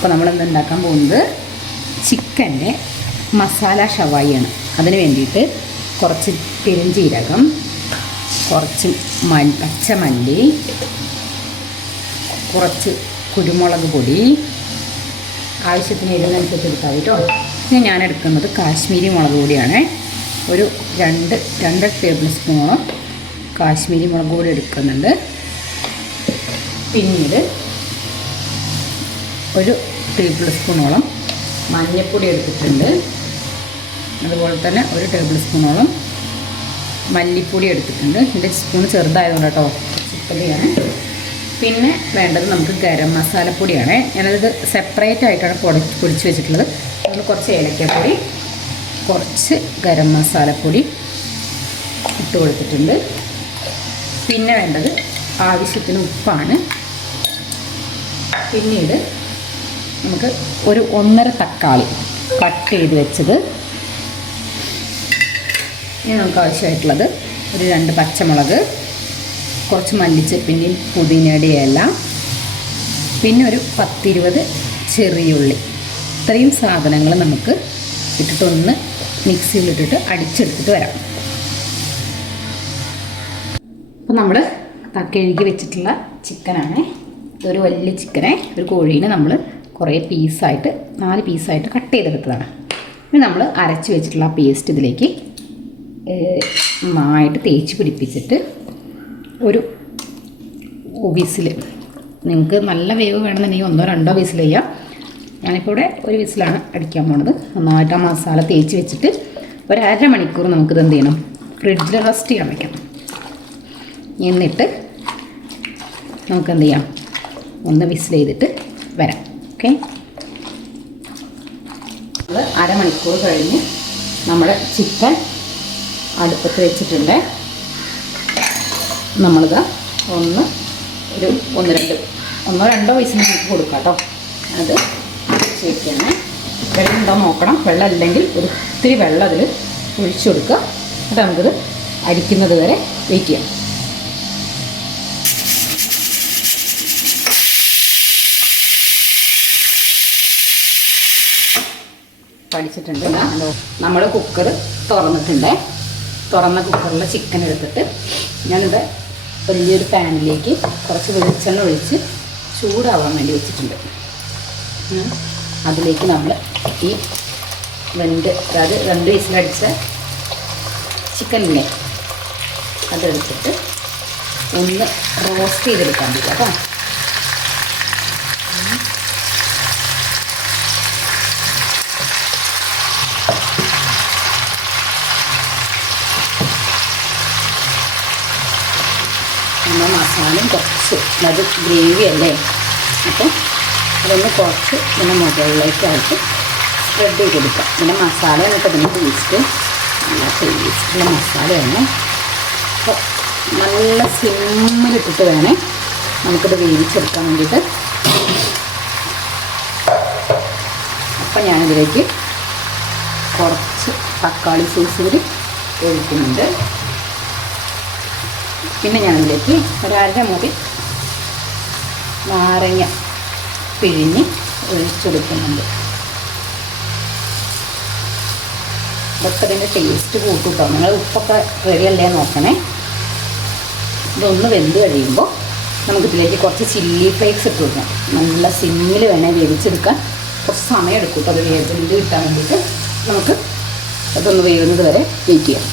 അപ്പോൾ നമ്മളിന്ന് ഉണ്ടാക്കാൻ പോകുന്നത് ചിക്കൻ്റെ മസാല ഷവായിയാണ്. അതിന് വേണ്ടിയിട്ട് കുറച്ച് പെരുംജീരകം, കുറച്ച് പച്ചമല്ലി, കുറച്ച് കുരുമുളക് പൊടി, ആവശ്യത്തിന് എരിവിനനുസരിച്ച് എടുത്താൽ കേട്ടോ. പിന്നെ ഞാൻ എടുക്കുന്നത് കാശ്മീരി മുളക് പൊടിയാണ്. ഒരു രണ്ട് ടേബിൾ സ്പൂണോളം കാശ്മീരി മുളക് പൊടി എടുക്കുന്നുണ്ട്. പിന്നീട് ഒരു ടേബിൾ സ്പൂണോളം മഞ്ഞൾപ്പൊടി എടുത്തിട്ടുണ്ട്. അതുപോലെ തന്നെ ഒരു ടേബിൾ സ്പൂണോളം മല്ലിപ്പൊടി എടുത്തിട്ടുണ്ട്. എൻ്റെ സ്പൂൺ ചെറുതായതുകൊണ്ട് കേട്ടോ, ചിക്കടിയാണ്. പിന്നെ വേണ്ടത് നമുക്ക് ഗരം മസാലപ്പൊടിയാണ്. ഞാനത് സെപ്പറേറ്റ് ആയിട്ടാണ് പൊടിച്ച് വെച്ചിട്ടുള്ളത്. അതിൽ കുറച്ച് ഏലക്കപ്പൊടി, കുറച്ച് ഗരം മസാലപ്പൊടി ഇട്ട് കൊടുത്തിട്ടുണ്ട്. പിന്നെ വേണ്ടത് ആവശ്യത്തിന് ഉപ്പാണ്. പിന്നീട് നമുക്ക് ഒരു 1.5 തക്കാളി കട്ട് ചെയ്ത് വെച്ചത്. ഇനി നമുക്ക് ആവശ്യമായിട്ടുള്ളത് ഒരു 2 പച്ചമുളക്, കുറച്ച് മല്ലിച്ചപ്പിൻ്റെയും പുതിനയുടെയും ഇല, പിന്നെ ഒരു 10-20 ചെറിയുള്ളി. ഇത്രയും സാധനങ്ങൾ നമുക്ക് ഇട്ടിട്ടൊന്ന് മിക്സിയിലിട്ടിട്ട് അടിച്ചെടുത്തിട്ട് വരാം. അപ്പോൾ നമ്മൾ കഴുകി വെച്ചിട്ടുള്ള ചിക്കനാണ്. ഇതൊരു വലിയ ചിക്കനെ, ഒരു കോഴീനെ നമ്മൾ കുറേ 4 പീസായിട്ട് കട്ട് ചെയ്തെടുത്തതാണ്. ഇനി നമ്മൾ അരച്ച് വെച്ചിട്ടുള്ള ആ പേസ്റ്റ് ഇതിലേക്ക് നന്നായിട്ട് തേച്ച് പിടിപ്പിച്ചിട്ട് ഒരു വിസിൽ, നിങ്ങൾക്ക് നല്ല വേവ് വേണമെന്നുണ്ടെങ്കിൽ 1-2 വിസിൽ ചെയ്യാം. ഞാനിപ്പോൾ ഇവിടെ ഒരു വിസിലാണ് അടിക്കാൻ പോണത്. നന്നായിട്ട് ആ മസാല തേച്ച് വെച്ചിട്ട് ഒരു 1/2 മണിക്കൂർ നമുക്കിത് എന്ത് ചെയ്യണം, ഫ്രിഡ്ജിൽ റെസ്റ്റ് ചെയ്യാൻ വയ്ക്കണം. എന്നിട്ട് നമുക്ക് എന്ത് ചെയ്യാം, ഒന്ന് വിസിൽ ചെയ്തിട്ട് വരാം. ഓക്കെ, അത് 1/2 മണിക്കൂർ കഴിഞ്ഞ് നമ്മുടെ ചിക്കൻ അടുപ്പത്ത് വെച്ചിട്ടുണ്ട്. നമ്മളിത് ഒരു 1-2 വിസിൽ നമുക്ക് കൊടുക്കാം കേട്ടോ. അത് ശരിക്കാണ്. വെള്ളം ഉണ്ടോ നോക്കണം. വെള്ളം ഇല്ലെങ്കിൽ ഒത്തിരി വെള്ളം അതിൽ ഒഴിച്ചു കൊടുക്കുക. അത് നമുക്കിത് അരിക്കുന്നത് വരെ വെയിറ്റ് ചെയ്യാം. പഠിച്ചിട്ടുണ്ട്. നമ്മൾ കുക്കർ തുറന്നിട്ടുണ്ട്. തുറന്ന കുക്കറിൽ ചിക്കൻ എടുത്തിട്ട് ഞാനിവിടെ വലിയൊരു പാനിലേക്ക് കുറച്ച് വെളിച്ചെണ്ണ ഒഴിച്ച് ചൂടാവാൻ വേണ്ടി വെച്ചിട്ടുണ്ട്. അതിലേക്ക് നമ്മൾ ഈ അതായത് 2 വിസിലടിച്ച ചിക്കനില്ലേ അതെടുത്തിട്ട് ഒന്ന് റോസ്റ്റ് ചെയ്തെടുക്കാൻ പറ്റും കേട്ടോ. നമ്മൾ മസാലയും കുറച്ച്, അത് ഗ്രേവി അല്ലേ, അപ്പം അതൊന്ന് കുറച്ച് പിന്നെ മുകളിലേക്കായിട്ട് സ്പ്രെഡ് ചെയ്തെടുക്കാം. പിന്നെ മസാല എന്നിട്ട് അതിൻ്റെ നല്ല ടേസ്റ്റുള്ള മസാലയാണ്. അപ്പോൾ നല്ല സിമ്മിലിട്ടിട്ട് വേണേ നമുക്കിത് വേവിച്ചെടുക്കാൻ വേണ്ടിയിട്ട്. അപ്പം ഞാനിതിലേക്ക് കുറച്ച് തക്കാളി സോസ് കൂടി ഒഴിക്കുന്നുണ്ട്. പിന്നെ ഞാനിതിലേക്ക് ഒരു 1/2 മുറി നാരങ്ങ പിഴിഞ്ഞ് ഒഴിച്ചെടുക്കുന്നുണ്ട്. ഇതൊക്കെ ഇതിൻ്റെ ടേസ്റ്റ് കൂട്ടുട്ടോ. നിങ്ങൾ ഉപ്പൊക്കെ റെഡി അല്ലേ നോക്കണേ. ഇതൊന്ന് വെന്ത് കഴിയുമ്പോൾ നമുക്കിതിലേക്ക് കുറച്ച് ചില്ലി ഫ്ലേക്സ് ഇട്ട് കൊടുക്കാം. നല്ല സിമ്മിൽ വേണേൽ വേവിച്ചെടുക്കാൻ. കുറച്ച് സമയം എടുക്കും കേട്ടോ അത് വെന്ത് കിട്ടാൻ വേണ്ടിയിട്ട്. നമുക്ക് അതൊന്ന് വേവുന്നത് വരെ വെയിറ്റ് ചെയ്യാം.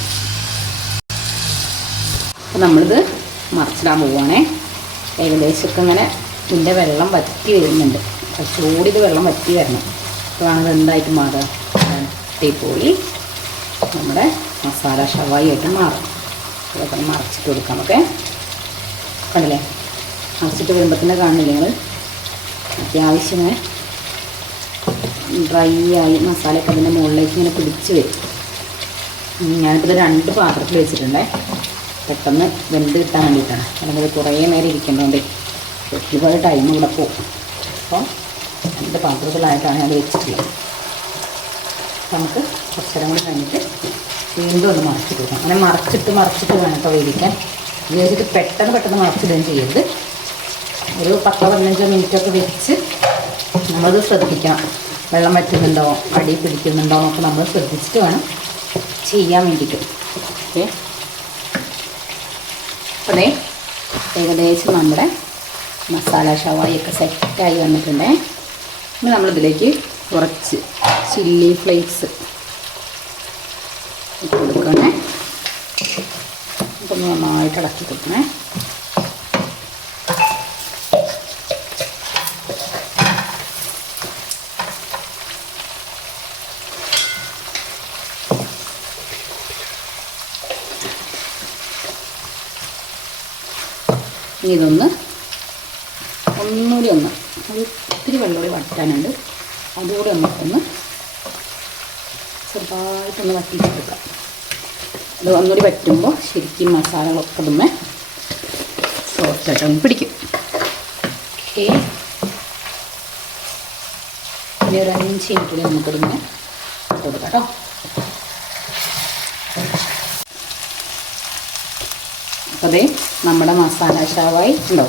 അപ്പോൾ നമ്മളിത് മറിച്ചിടാൻ പോവുകയാണേ. ഏകദേശമൊക്കെ ഇങ്ങനെ ഇതിൻ്റെ വെള്ളം വറ്റി വരുന്നുണ്ട്. കുറച്ചുകൂടി ഇത് വെള്ളം വറ്റി വരണം. അപ്പോഴാണ് എന്തായിട്ട് മാറുക, പോയി നമ്മുടെ മസാല ഷവായി ആയിട്ട് മാറും. അതൊക്കെ മറിച്ചിട്ട് കൊടുക്കാം. നമുക്ക് കണ്ടില്ലേ, മറിച്ചിട്ട് വരുമ്പോൾ തന്നെ കാണില്ലേ നിങ്ങൾ, അത്യാവശ്യം ഡ്രൈ ആയി മസാലയൊക്കെ അതിൻ്റെ മുകളിലേക്ക് ഇങ്ങനെ പിടിച്ച് വരും. ഞാനിപ്പോൾ ഇത് 2 പാത്രത്തിൽ വെച്ചിട്ടുണ്ടേ, പെട്ടെന്ന് വെന്ത് കിട്ടാൻ വേണ്ടിയിട്ടാണ്. അല്ലെങ്കിൽ കുറേ നേരം ഇരിക്കേണ്ടതുകൊണ്ട് ഒരുപാട് ടൈം ഇവിടെ പോകും. അപ്പോൾ 2 പാത്രത്തിലായിട്ടാണ് ഞാൻ വെച്ചിട്ടുള്ളത്. നമുക്ക് കുറച്ചേരം കൂടി കഴിഞ്ഞിട്ട് വീണ്ടും ഒന്ന് മറിച്ചിട്ട് കൊടുക്കാം. അങ്ങനെ മറിച്ചിട്ട് വേണം കേട്ടോ വേവിക്കാൻ. വേവിച്ചിട്ട് പെട്ടെന്ന് മറിച്ചിടുകയും ചെയ്യരുത്. ഒരു 10-15 മിനിറ്റൊക്കെ വെച്ച് നമ്മളത് ശ്രദ്ധിക്കണം. വെള്ളം വറ്റുന്നുണ്ടോ, അടി പിടിക്കുന്നുണ്ടോ എന്നൊക്കെ നമ്മൾ ശ്രദ്ധിച്ചിട്ട് വേണം ചെയ്യാൻ വേണ്ടിയിട്ട്. ഓക്കെ, അതെ ഏകദേശം നമ്മുടെ മസാല ഷവായിയൊക്കെ സെറ്റായി വന്നിട്ടുണ്ടേ. ഇനി നമ്മളിതിലേക്ക് കുറച്ച് ചില്ലി ഫ്ലേക്സ് ഇട്ട് കൊടുക്കണേ. അപ്പം നന്നായിട്ട് ഇളക്കി കൊടുക്കണേ. ഇനി ഇതൊന്ന് ഒന്നുകൂടി ഒന്ന് ഒത്തിരി വെള്ളമൂടി വറ്റാനുണ്ട്, അതുകൂടെ ഒന്ന് ചെറുതായിട്ടൊന്ന് വറ്റിച്ചെടുക്കാം. അത് ഒന്നുകൂടി വറ്റുമ്പോൾ ശരിക്കും മസാലകളൊക്കെ ഇതുമ്മേ സോഫ്റ്റായിട്ടൊന്ന് പിടിക്കും. ഓക്കെ, ഇനി ഒരു 5 മിനിറ്റിൽ നമുക്കിതിങ്ങനെ കൊടുക്കാം കേട്ടോ. അപ്പോൾ അതേ നമ്മുടെ മസാല ഷവായി ഉണ്ടോ,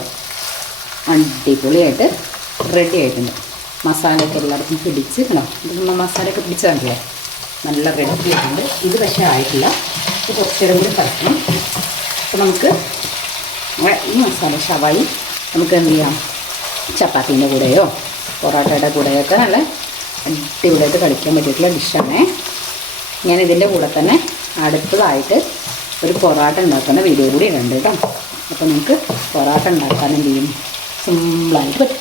അടിപൊളിയായിട്ട് റെഡി ആയിട്ടുണ്ട്. മസാലയൊക്കെ എല്ലാവർക്കും പിടിച്ച് ഉണ്ടോ, ഇത് മസാലയൊക്കെ പിടിച്ചതല്ലേ, നല്ല റെഡി ആയിട്ടുണ്ട്. ഇത് പക്ഷേ ആയിട്ടില്ല, ഇത് കുറച്ചുകൂടെ കൂടി കഴിക്കണം. അപ്പോൾ നമുക്ക് ഈ മസാല ഷവായി നമുക്ക് എന്ത് ചെയ്യാം, ചപ്പാത്തീൻ്റെ കൂടെയോ പൊറോട്ടയുടെ കൂടെയൊക്കെ നല്ല അടിപൊളിയായിട്ട് കഴിക്കാൻ പറ്റിയിട്ടുള്ള ഡിഷാണേ. ഞാൻ ഇതിൻ്റെ കൂടെ തന്നെ അടുത്തതായിട്ട് ഒരു പൊറോട്ട ഉണ്ടാക്കുന്ന വീഡിയോ കൂടി ഇടുന്നുണ്ട് കേട്ടോ. അപ്പോൾ നമുക്ക് പൊറോട്ട ഉണ്ടാക്കാൻ എന്ത് ചെയ്യും, സിമ്പിളായിട്ട് പറ്റും.